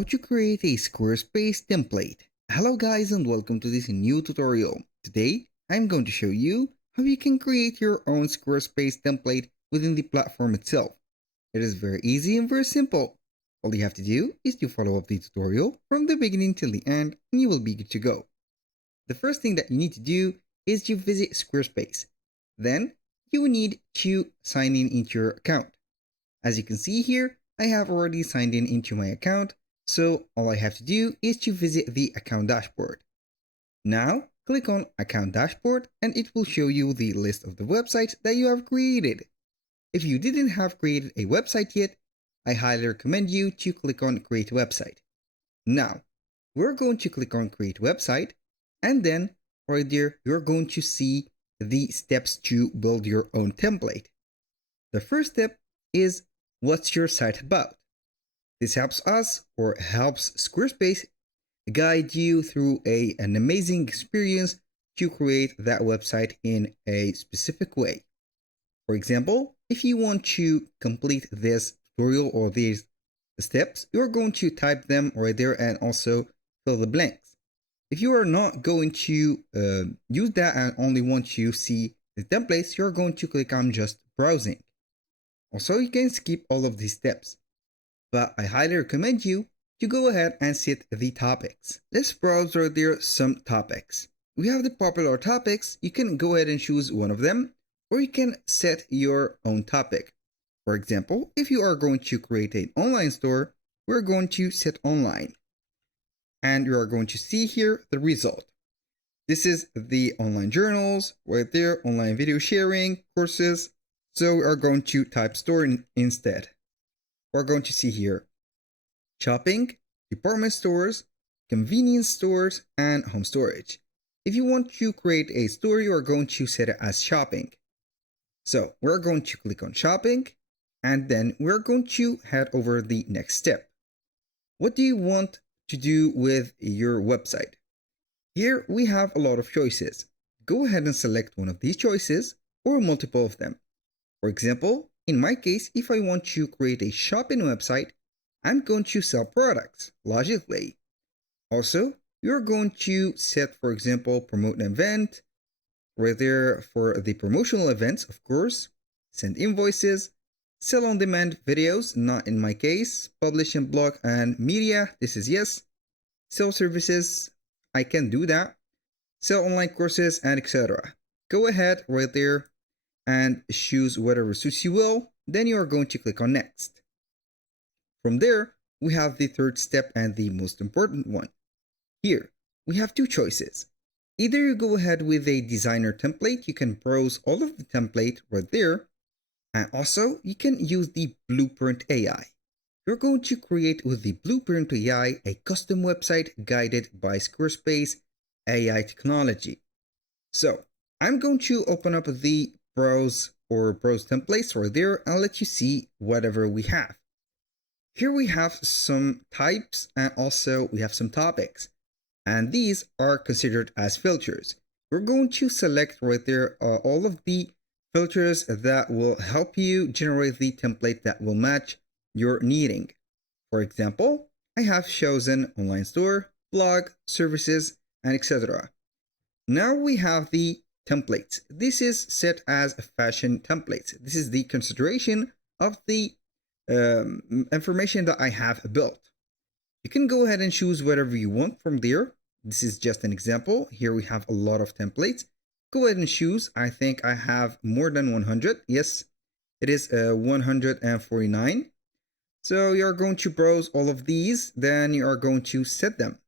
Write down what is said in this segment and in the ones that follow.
How to create a Squarespace template. Hello guys and welcome to this new tutorial. Today I'm going to show you how you can create your own Squarespace template within the platform itself. It is very easy and very simple. All you have to do is to follow up the tutorial from the beginning till the end and you will be good to go. The first thing that you need to do is to visit Squarespace. Then you will need to sign in into your account. As you can see here, I have already signed in into my account, so all I have to do is to visit the account dashboard. Now, click on account dashboard and it will show you the list of the websites that you have created. If you didn't have created a website yet, I highly recommend you to click on create website. Now, we're going to click on create website and then right there, you're going to see the steps to build your own template. The first step is what's your site about? This helps us or helps Squarespace guide you through an amazing experience to create that website in a specific way. For example, if you want to complete this tutorial or these steps, you're going to type them right there and also fill the blanks. If you are not going to use that and only want to see the templates, you're going to click on just browsing. Also, you can skip all of these steps, but I highly recommend you to go ahead and set the topics. Let's browse right there some topics. We have the popular topics. You can go ahead and choose one of them, or you can set your own topic. For example, if you are going to create an online store, we're going to set online. And you are going to see here the result. This is the online journals, right there, online video sharing, courses. So we are going to type store instead. We're going to see here shopping, department stores, convenience stores, and home storage. If you want to create a store, you are going to set it as shopping. So we're going to click on shopping and then we're going to head over the next step. What do you want to do with your website? Here we have a lot of choices. Go ahead and select one of these choices or multiple of them. For example, in my case, if I want to create a shopping website, I'm going to sell products, logically. Also, you're going to set, for example, promote an event, right there for the promotional events, of course, send invoices, sell on demand videos, not in my case, publish in blog and media, this is yes, sell services, I can do that, sell online courses, and etc. Go ahead right there and choose whatever suits you will, then you are going to click on next. From there, we have the third step and the most important one. Here, we have two choices. Either you go ahead with a designer template, you can browse all of the template right there, and also you can use the Blueprint AI. You're going to create with the Blueprint AI a custom website guided by Squarespace AI technology. So, I'm going to open up the browse templates right there and let you see whatever we have. Here we have some types and also we have some topics, and these are considered as filters. We're going to select right there all of the filters that will help you generate the template that will match your needing. For example, I have chosen online store, blog, services, and etc. Now we have the templates. This is set as a fashion templates. This is the consideration of the information that I have built. You can go ahead and choose whatever you want from there. This is just an example. Here we have a lot of templates. Go ahead and choose. I think I have more than 100. Yes, it is 149. So you're going to browse all of these. Then you are going to set them.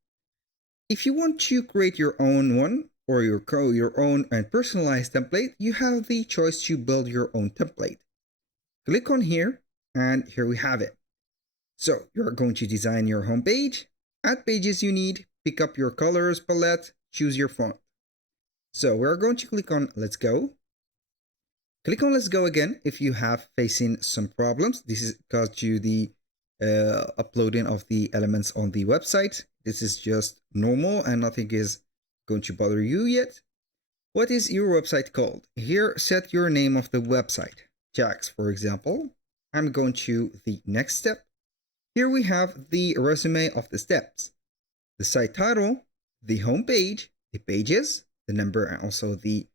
If you want to create your own one, or your own and personalized template, you have the choice to build your own template. Click on here, and here we have it. So you're going to design your homepage, add pages you need, pick up your colors palette, choose your font. So we're going to click on Let's Go. Click on Let's Go again if you have facing some problems. This is because to the uploading of the elements on the website. This is just normal and nothing is going to bother you yet. What is your website called? Here, set your name of the website. Jax, for example. I'm going to the next step. Here we have the resume of the steps, the site title, the home page, the pages, the number, and also the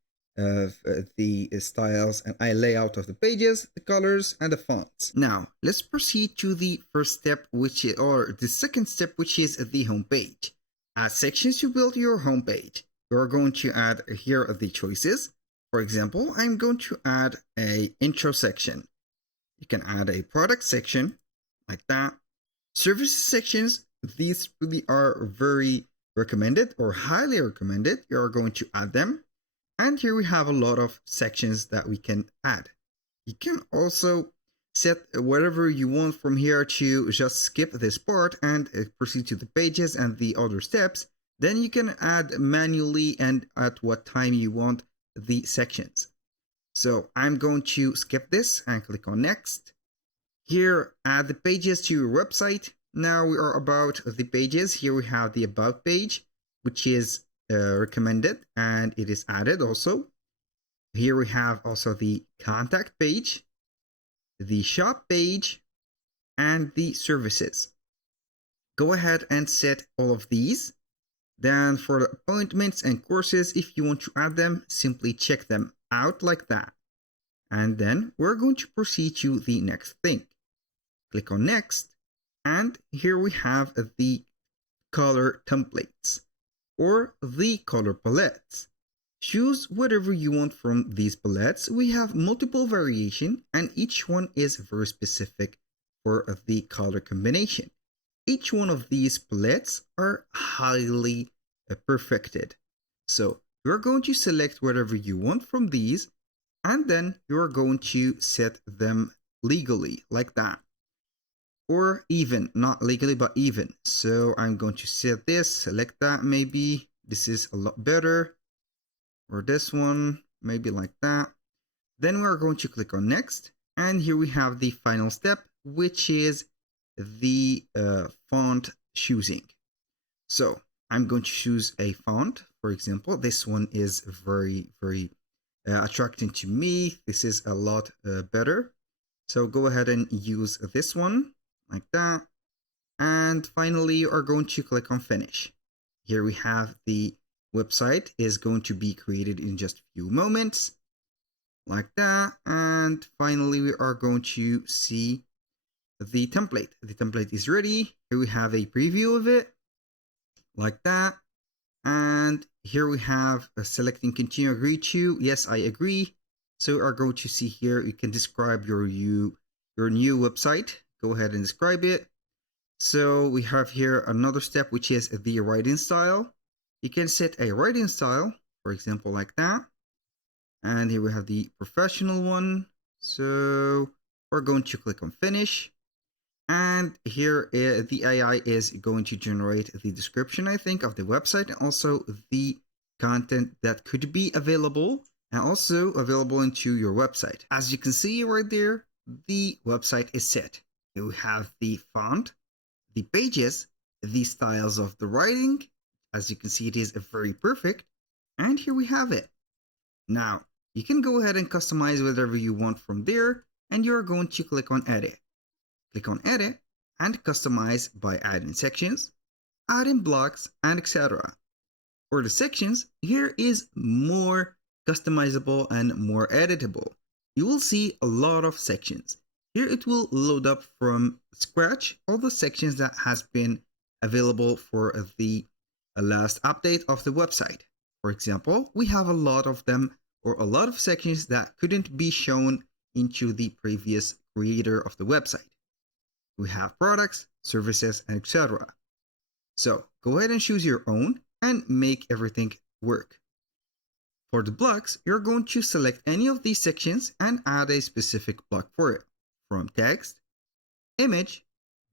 styles and layout of the pages, the colors, and the fonts. Now, let's proceed to the first step, or the second step, which is the home page. As sections to build your home page, you're going to add here the choices. For example, I'm going to add a intro section. You can add a product section like that. Services sections, these really are very recommended or highly recommended. You're going to add them. And here we have a lot of sections that we can add. You can also set whatever you want from here to just skip this part and proceed to the pages and the other steps. Then you can add manually and at what time you want the sections. So I'm going to skip this and click on next. Here, add the pages to your website. Now we are about the pages. Here we have the about page, which is recommended, and it is added also. Here we have also the contact page, the shop page, and the services. Go ahead and set all of these. Then for the appointments and courses, if you want to add them, simply check them out like that. And then we're going to proceed to the next thing. Click on next. And here we have the color templates or the color palettes. Choose whatever you want from these palettes. We have multiple variation and each one is very specific for the color combination. Each one of these palettes are highly perfected. So you're going to select whatever you want from these and then you're going to set them legally like that. Or even, not legally, but even. So I'm going to set this, select that maybe. This is a lot better. Or this one, maybe like that. Then we're going to click on next. And here we have the final step, which is the font choosing. So I'm going to choose a font. For example, this one is very, very attracting to me. This is a lot better. So go ahead and use this one like that. And finally, you are going to click on finish. Here we have the website is going to be created in just a few moments like that. And finally, we are going to see the template. The template is ready. Here we have a preview of it like that. And here we have selecting continue, agree to. Yes, I agree. So we are going to see here, you can describe your new website. Go ahead and describe it. So we have here another step, which is the writing style. You can set a writing style, for example, like that. And here we have the professional one. So we're going to click on finish. And here the AI is going to generate the description, I think, of the website and also the content that could be available and also available into your website. As you can see right there, the website is set. You have the font, the pages, the styles of the writing. As you can see, it is very perfect. And here we have it. Now, you can go ahead and customize whatever you want from there. And you're going to click on edit. Click on edit and customize by adding sections, adding blocks, and etc. For the sections, here is more customizable and more editable. You will see a lot of sections. Here it will load up from scratch all the sections that has been available for the last update of the website. For example, we have a lot of them or a lot of sections that couldn't be shown into the previous creator of the website. We have products, services, and etc. So go ahead and choose your own and make everything work. For the blocks, you're going to select any of these sections and add a specific block for it, from text, image,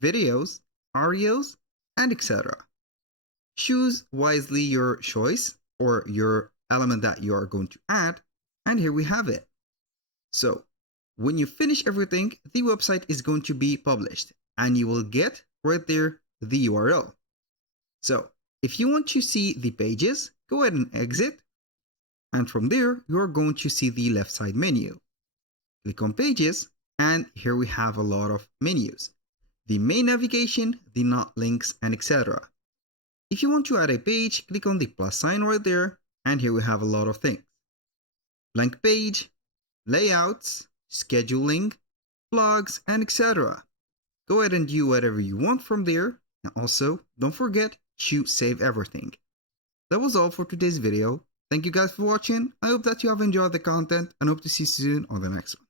videos, audios, and etc. Choose wisely your choice or your element that you are going to add, and here we have it. So when you finish everything, the website is going to be published and you will get right there the URL. So if you want to see the pages, go ahead and exit. And from there, you're going to see the left side menu. Click on pages and here we have a lot of menus. the main navigation, the not links, and etc. If you want to add a page, click on the plus sign right there, and here we have a lot of things. Blank page, layouts, scheduling, blogs, and etc. Go ahead and do whatever you want from there, and also don't forget to save everything. That was all for today's video. Thank you guys for watching. I hope that you have enjoyed the content and hope to see you soon on the next one.